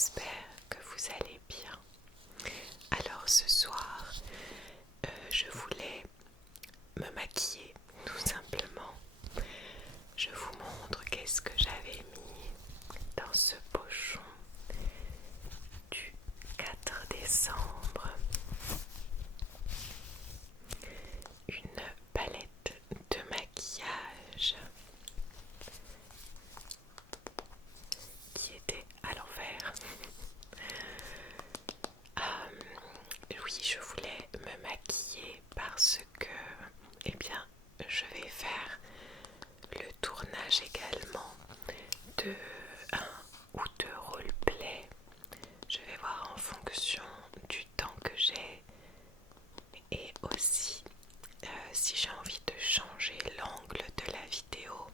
j'espère que vous allez bien. Alors ce soir, je voulais me maquiller tout simplement. Je vous montre qu'est-ce que j'avais mis dans ce pochon du 4 décembre. Une palette de maquillage qui était à l'envers. Oui, je voulais me maquiller parce que, eh bien, je vais faire le tournage également de un ou deux roleplays. Je vais voir en fonction du temps que j'ai et aussi si j'ai envie de changer l'angle de la vidéo.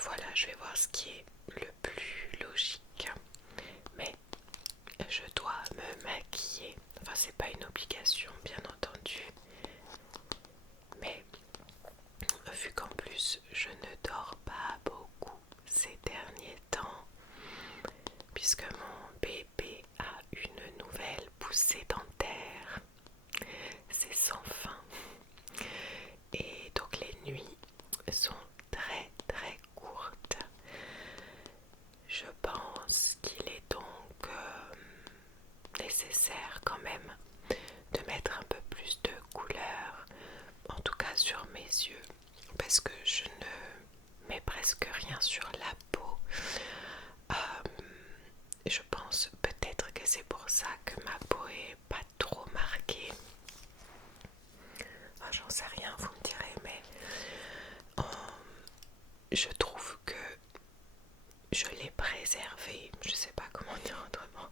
Voilà, je vais voir ce qui est le plus logique. Mais je dois me maquiller. Enfin, c'est pas une obligation, bien entendu. Mais vu qu'en plus je ne dors pas beaucoup ces derniers temps, puisque mon bébé a une nouvelle poussée dentaire, c'est sans fin. Et donc les nuits sont très très courtes. Je pense qu'il est donc nécessaire quand même de mettre un peu plus de couleur, en tout cas sur mes yeux, parce que je ne mets presque rien sur la peau. Je pense peut-être que c'est pour ça que ma peau est pas trop marquée. J'en sais rien, vous me direz, mais je trouve que je l'ai préservée. Je sais pas comment dire autrement.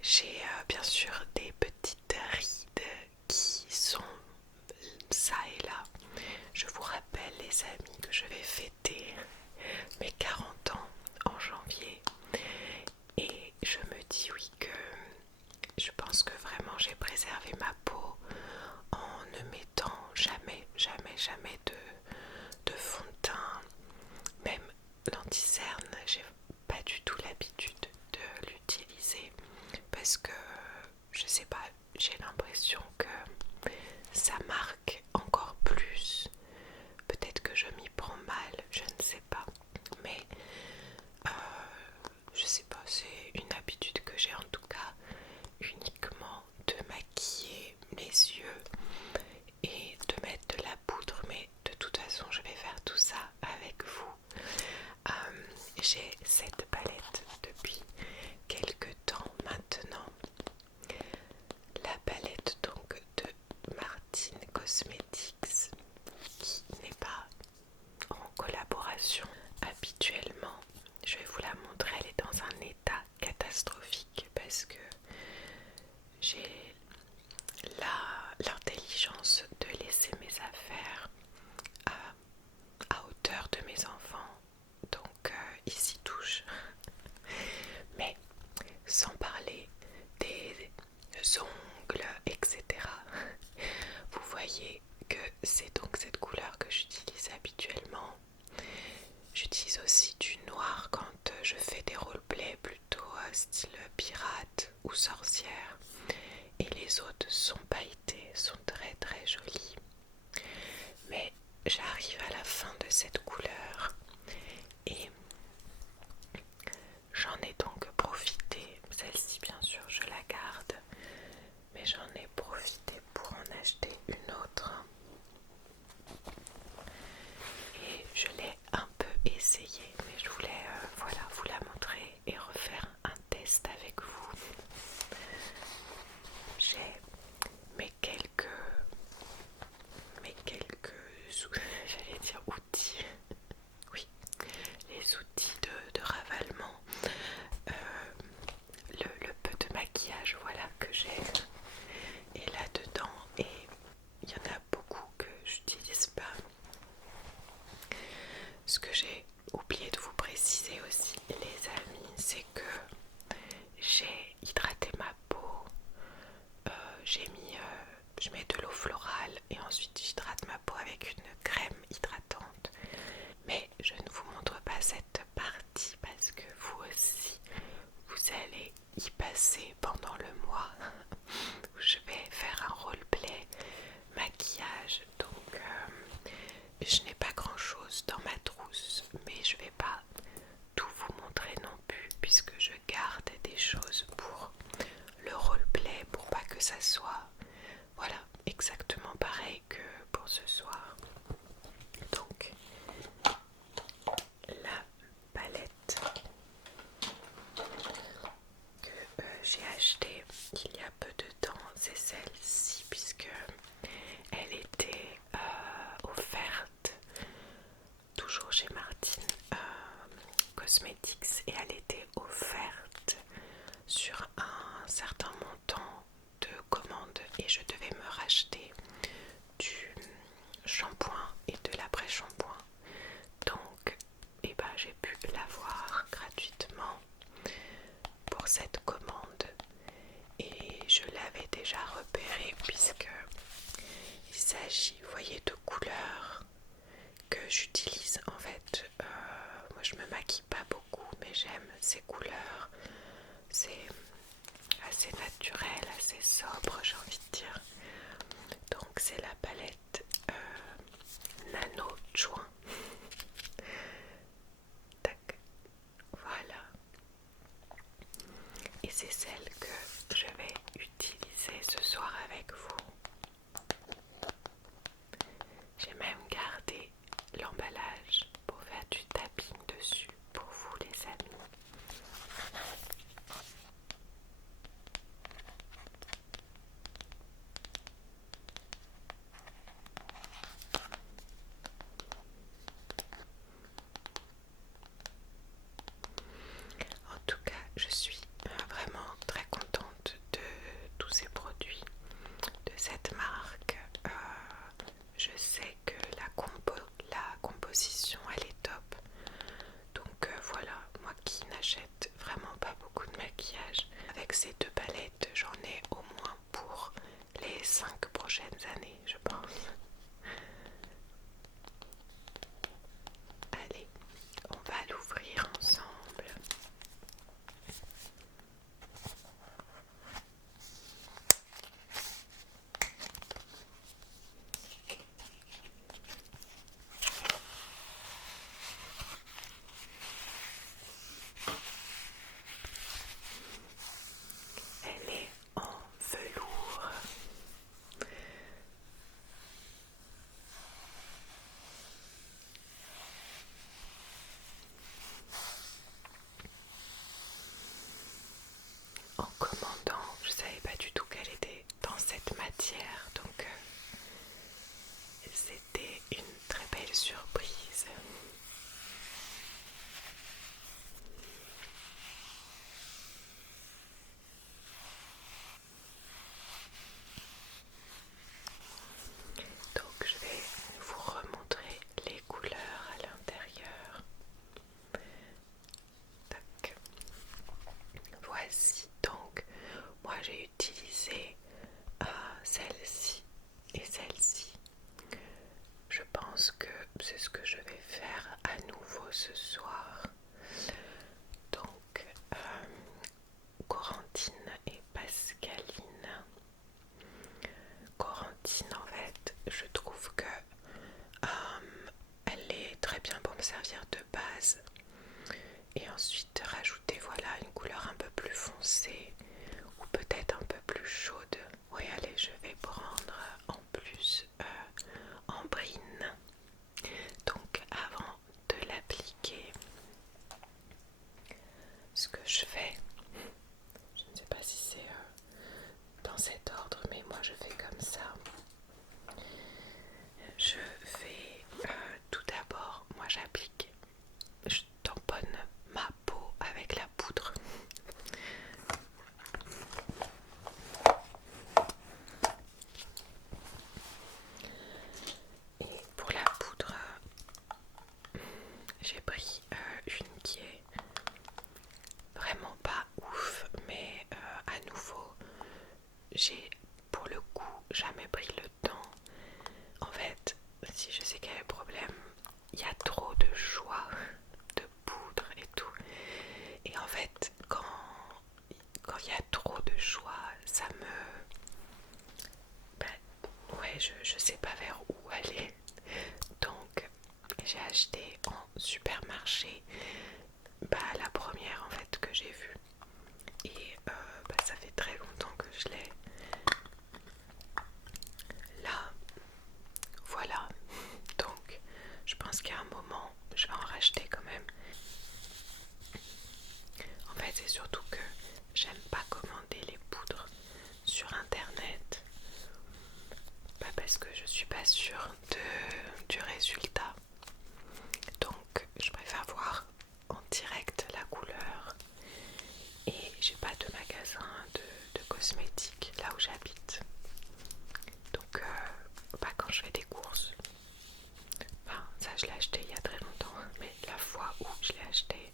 J'ai bien sûr des petites rides qui sont ça et là. Je vous rappelle, les amis, que je vais fêter mes 40 ans en janvier. Et je me dis oui que je pense que vraiment j'ai préservé ma peau en ne mettant jamais, jamais, jamais de fond de teint. Même l'anti-cerne, j'ai pas du tout l'habitude de l'utiliser parce que je sais pas, j'ai l'impression que ça marque encore plus. Peut-être que je m'y prends mal, je ne sais pas, mais je sais pas, c'est une habitude que j'ai en tout cas, uniquement de maquiller les yeux et de mettre de la poudre, mais de toute façon je vais faire tout ça avec vous. J'ai cette palette depuis quelques temps maintenant, la palette donc de Martine Cosmetics, qui n'est pas en collaboration habituellement. Je vais vous la montrer, elle est dans un état catastrophique parce que j'ai l'intelligence de laisser mes affaires à hauteur de mes enfants, donc ils s'y touchent. Mais sans parler des ongles, etc. Vous voyez que c'est donc cette couleur que j'utilise habituellement. J'utilise aussi du noir quand je fais des roleplays plutôt style pirate ou sorcière. Et les autres sont pailletés, sont très très jolis. Mais j'arrive à la fin de cette couleur et j'en ai donc profité. Celle-ci bien sûr je la garde, mais j'en ai profité pour en acheter une autre. Et je l'ai un peu essayée, mais je voulais voilà, vous la montrer et refaire un test avec vous. J'ai j'allais dire outils, oui, les outils de ravalement, le peu de maquillage voilà que j'ai est là-dedans, et il y en a beaucoup que j'utilise pas. Ce que j'ai oublié de vous préciser aussi, les amis, c'est que j'ai hydraté ma peau. Je mets de l'eau florale et ensuite j'hydrate ma peau avec une crème hydratante. Mais je ne vous montre pas cette partie parce que vous aussi, y passer pendant le mois où je vais faire un roleplay maquillage. Donc je n'ai pas grand chose dans ma trousse, mais je vais pas tout vous montrer non plus puisque je garde des choses pour le roleplay pour pas que ça soit voilà exactement pareil que pour ce soir. Donc la palette que j'ai achetée il y a peu de temps, c'est celle-ci puisque elle était offerte toujours chez Martine Cosmetics et elle était offerte sur un certain montant de commande et je devais me racheter du shampoing et de l'après-shampoing. Donc j'ai pu l'avoir gratuitement pour cette commande et je l'avais déjà repéré puisque il s'agit, vous voyez, de couleurs que j'utilise en fait. Moi je me maquille pas beaucoup mais j'aime ces couleurs, c'est assez naturel, assez sobre j'ai envie de dire. Donc c'est la palette Nano Joint. Tac, voilà. Et c'est celle que je vais utiliser ce soir avec vous. J'ai même gardé l'emballage pour faire du tapping dessus pour vous les amis. En tout cas, je suis vraiment très contente de tous ces produits, de cette marque. Je sais que la composition elle est top. Donc voilà, moi qui n'achète vraiment pas beaucoup de maquillage, avec ces deux palettes, j'en ai au moins pour les 5 prochaines années, je pense. Allez, on va l'ouvrir ensemble. Elle est en velours. En commandant, je ne savais pas du tout qu'elle était dans cette matière, donc c'était une très belle surprise. Donc je vais vous remontrer les couleurs à l'intérieur. Tac. Voici donc, moi j'ai utilisé celle-ci et celle-ci. Je pense que c'est ce que je vais faire à nouveau ce soir. Donc Corentine et Pascaline. Corentine en fait, je trouve que elle est très bien pour me servir de base. Et ensuite rajouter voilà une couleur un peu plus foncée ou peut-être un peu plus chaude. Oui allez, je vais prendre en plus Ambrine. Donc avant de l'appliquer, ce que je fais, je ne sais pas si c'est dans cet ordre, mais moi je fais comme ça. Je vais tout d'abord, moi j'applique, je tamponne ma peau avec la poudre. Et pour la poudre, j'ai pris une qui est vraiment pas ouf, mais à nouveau, j'ai pour le coup jamais pris le temps. En fait, si je sais quel est le problème, il y a trop de choix de poudre et tout. Et en fait, quand j'ai pas de magasin de cosmétiques là où j'habite. Donc quand je fais des courses, enfin ça je l'ai acheté il y a très longtemps, mais la fois où je l'ai acheté,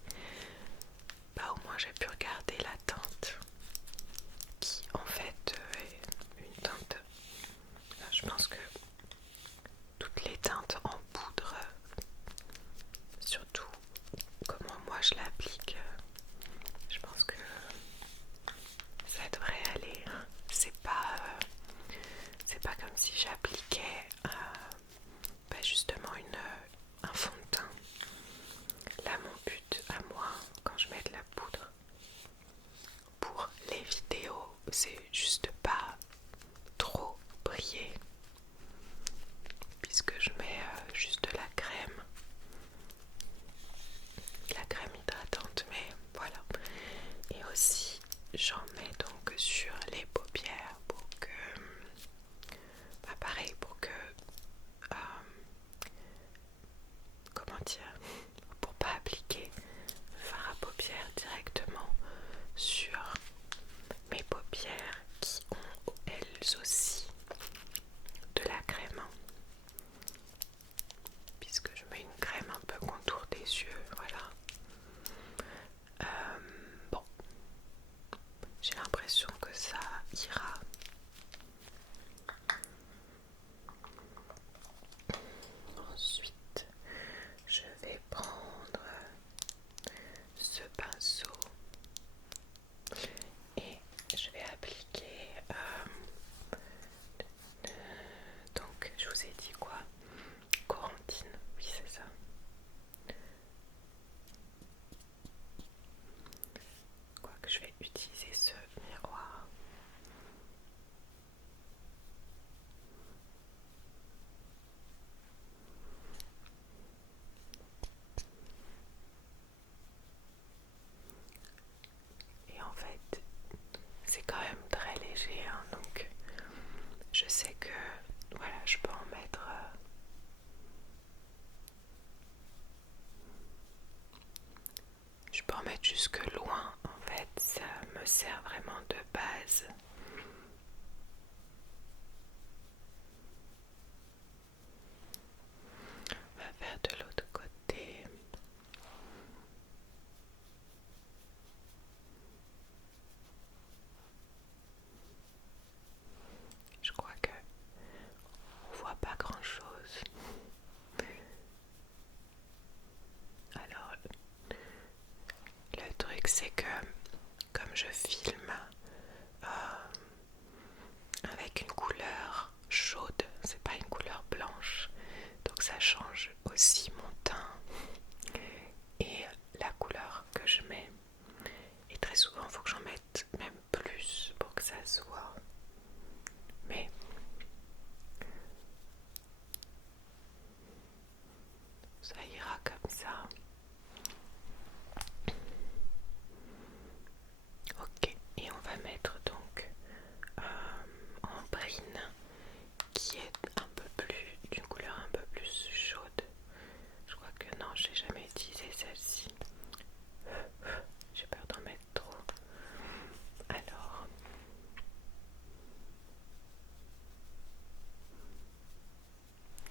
au moins j'ai pu regarder la teinte qui en fait est une teinte, je pense que toutes les teintes en poudre, surtout comment moi je l'applique, je pense que ça devrait aller. C'est pas comme si j'appliquais justement un fond de teint. Là mon but à moi quand je mets de la poudre pour les vidéos, c'est juste pas trop briller, puisque je mets juste de la crème hydratante, mais voilà. Et aussi j'en mets donc sur les paupières pour que pareil, pour que comment dire, pour pas appliquer le fard à paupières directement sur mes paupières qui ont elles aussi de la crème, puisque je mets une crème un peu contour des yeux, voilà. Bon, j'ai l'impression que ça ira. Ensuite, je vais prendre ce pinceau et je vais appliquer donc je vous ai dit quoi, Corentine, oui c'est ça. Quoique je vais utiliser ce miroir. Et en fait c'est quand même très léger, hein, donc je sais que voilà, je peux en mettre jusque loin. En fait ça me sert vraiment de base. On va faire de l'autre côté. Je crois que on voit pas grand chose. Alors le truc c'est que comme je filme avec une couleur chaude, c'est pas une couleur blanche, donc ça change aussi mon teint et la couleur que je mets. Et très souvent il faut que j'en mette même plus pour que ça se voit, mais ça ira comme ça. Ok, et on va mettre donc en brine qui est un peu plus, d'une couleur un peu plus chaude. Je crois que non, j'ai jamais utilisé celle-ci. J'ai peur d'en mettre trop. Alors,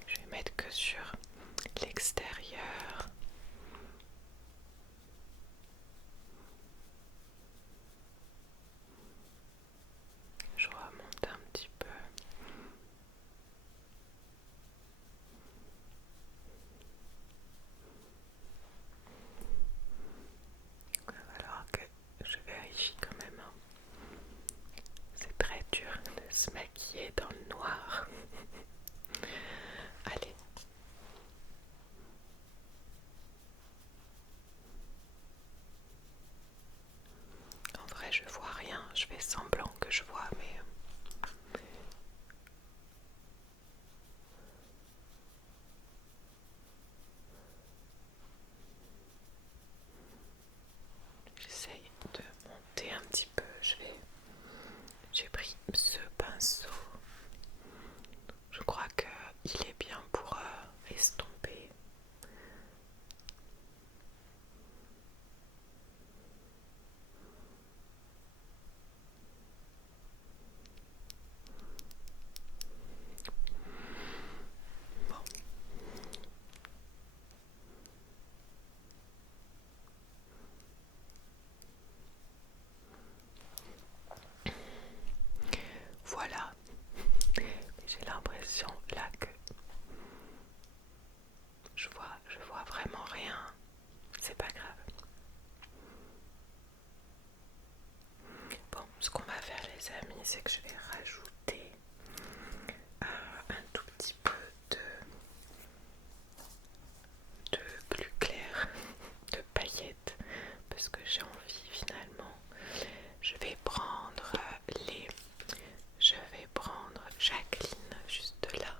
je vais mettre que sur l'extérieur. Je remonte un petit peu. Il va falloir que je vérifie quand même. C'est très dur de se maquiller dans le noir. Allez. En vrai, je vois rien. Je fais semblant que je vois, mais j'essaye de monter un petit peu. J'ai pris ce pinceau. Je crois c'est que je vais rajouter un tout petit peu de plus clair, de paillettes, parce que j'ai envie finalement. Je vais prendre Jacqueline juste là.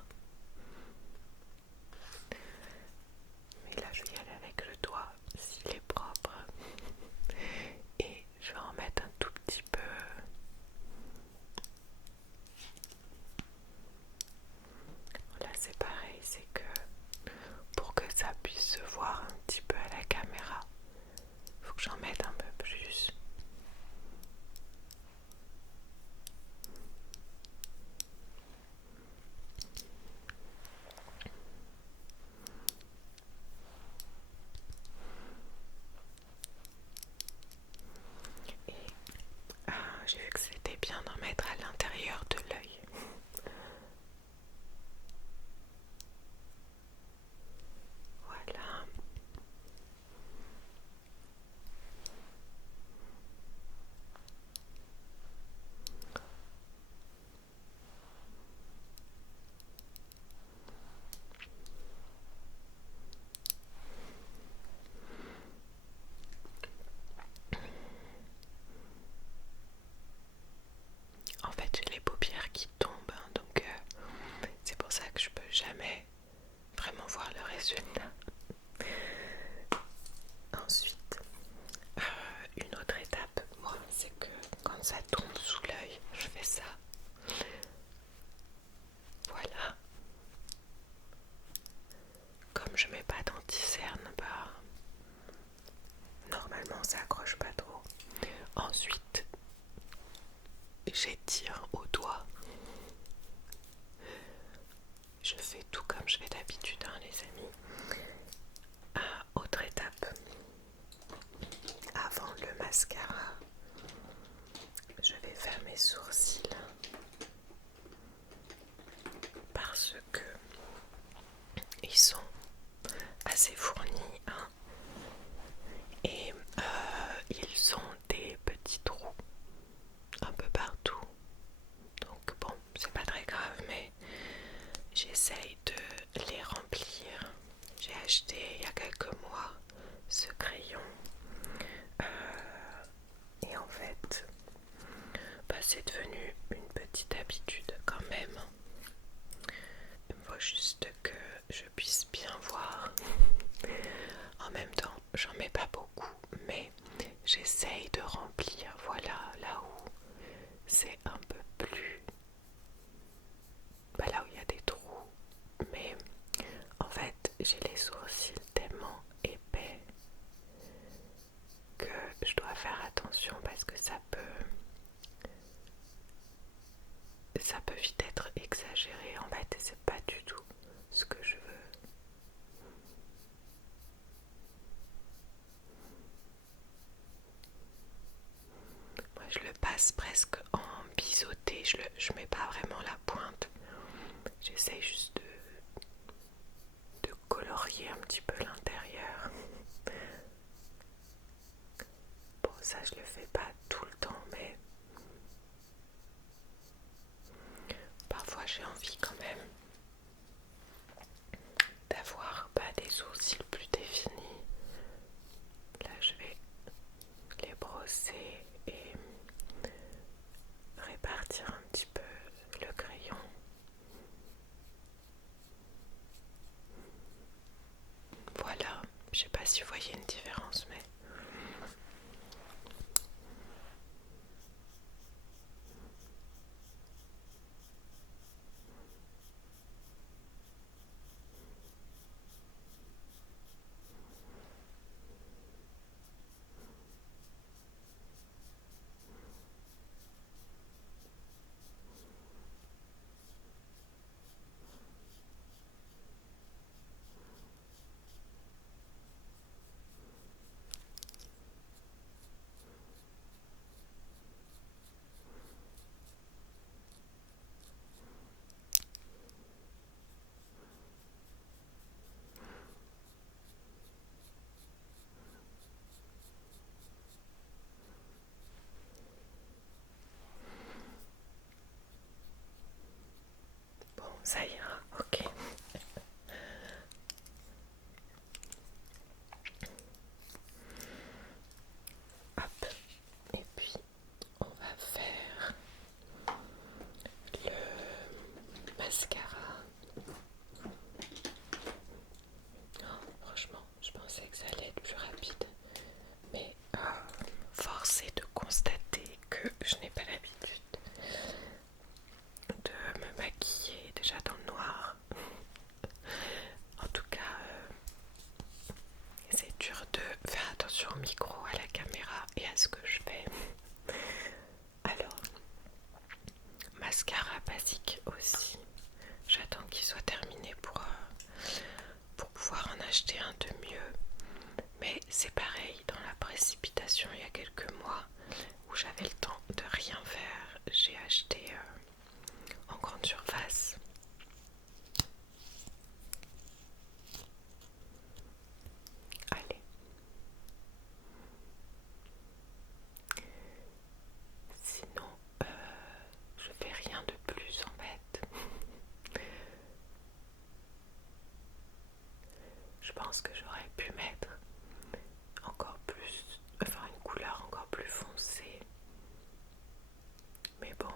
Mais là je vais y aller avec le doigt s'il est propre. Et je vais en mettre un tout petit peu. Là c'est pareil, c'est que pour que ça puisse se voir un petit peu à la caméra, faut que j'en mette un peu plus. Et j'ai vu que c'était bien d'en mettre à l'intérieur de l'œil. Voilà. En fait, j'ai les paupières qui tombent, hein, donc c'est pour ça que je peux jamais vraiment voir le résultat. Ensuite, une autre étape, moi, c'est que quand ça tombe sous l'œil, je fais ça. Voilà. Comme je mets pas d'anti-cerne, bah normalement ça accroche pas trop. Ensuite, j'étire au doigt. Je fais tout comme je fais d'habitude, hein, les amis. Autre étape, avant le mascara, je vais faire mes sourcils parce que ils sont assez fournis, hein, et ils ont des petits trous un peu partout. Donc bon, c'est pas très grave, mais j'essaye de les remplir. J'ai acheté il y a quelques mois ce crayon et en fait bah, c'est devenu une petite habitude quand même. Il faut juste que je puisse bien voir. En même temps, j'en mets pas beaucoup, mais j'essaye de remplir, voilà, là où c'est un peu plus... Bah, là où il y a des trous. Mais en fait, j'ai les sourcils tellement épais que je dois faire attention parce que ça peut vite être exagéré en fait, et c'est pas du tout ce que je veux. Moi je le passe presque en biseauté, je mets pas vraiment la pointe, j'essaye juste de colorier un petit peu l'intérieur. Bon, ça je le fais pas tout le temps, mais parfois j'ai envie quand même d'avoir des sourcils plus définis. Là je vais les brosser et répartir un petit peu le crayon. Voilà, je sais pas si vous voyez une différence, mais ça ira, ok. Hop, et puis on va faire le mascara. Oh, franchement, je pensais que ça allait être plus rapide, mais force est de constater que je n'ai pas l'habitude de me maquiller déjà dans le noir. En tout cas, c'est dur de faire attention au micro, à la caméra et à ce que je fais. Alors, mascara basique aussi. J'attends qu'il soit terminé pour pouvoir en acheter un de mieux. Mais c'est pareil, dans la précipitation il y a quelques mois où j'avais le temps de rien faire, j'ai acheté en grande surface. Allez. Sinon, je fais rien de plus en fait. Je pense que j'aurais pu mettre encore plus, enfin une couleur encore plus foncée. Mais bon,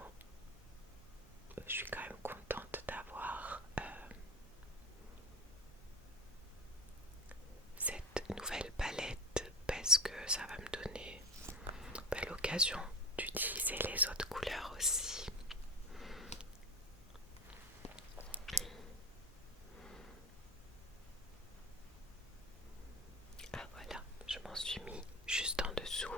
je suis quand même contente d'avoir cette nouvelle palette parce que ça va me donner l'occasion d'utiliser les autres couleurs aussi. Ah voilà, je m'en suis mis juste en dessous.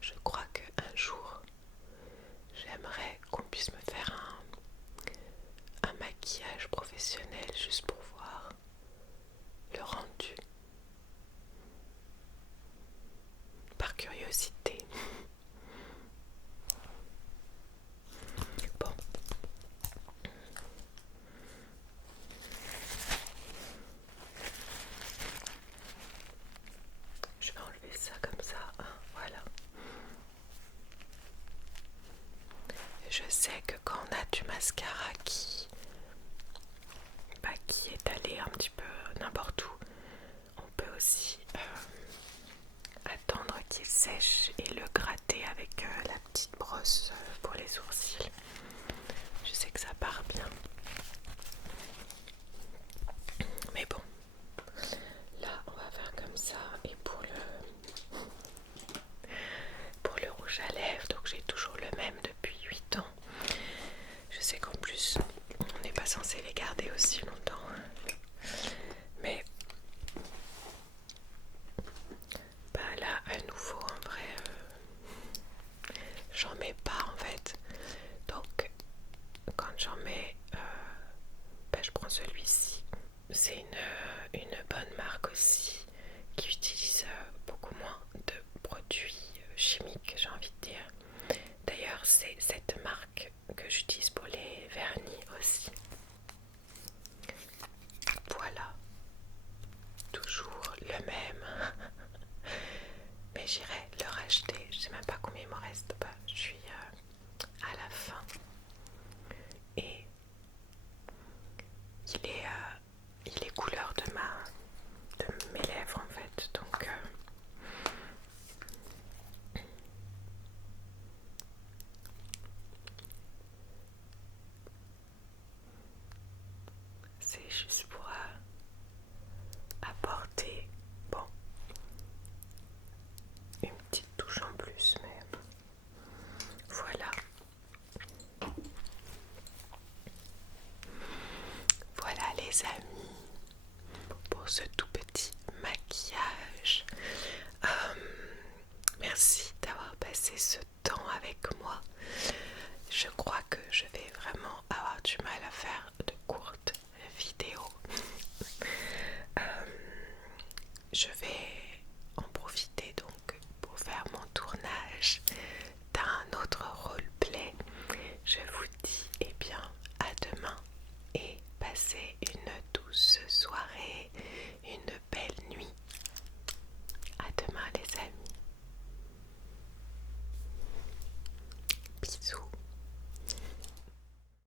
Je crois qu'un jour, j'aimerais qu'on puisse me faire un maquillage professionnel juste pour voir le rendu. Par curiosité. Bon. Je vais enlever ça comme ça. Voilà. Je sais que quand on a du mascara qui est allé un petit peu n'importe où, on peut aussi attendre qu'il sèche et le gratter avec la petite brosse pour les sourcils. Je sais que ça part bien. Mais bon, là on va faire comme ça. Et pour le rouge à lèvres, donc j'ai toujours le même depuis 8 ans. Je sais qu'en plus on n'est pas censé les garder aussi longtemps, mais bah là à nouveau en vrai j'en mets pas en fait, donc quand j'en mets je prends celui-ci. C'est une bonne marque aussi qui utilise beaucoup moins de produits chimiques, j'ai envie de dire. D'ailleurs c'est cette marque que j'utilise pour les vernis aussi. Voilà, toujours le même. Mais j'irai le racheter, je sais même pas combien il me reste. Bah, je suis à la fin et il est couleur de mes lèvres en fait, donc c'est juste pour apporter une petite touche en plus, mais voilà. Voilà les amis, pour ce tout petit maquillage. Merci d'avoir passé ce temps avec moi. Je crois que je vais vraiment avoir du mal à faire de courtes vidéos. Je vais en profiter donc pour faire mon tournage d'un autre roleplay. Je vous dis bien à demain et passez une douce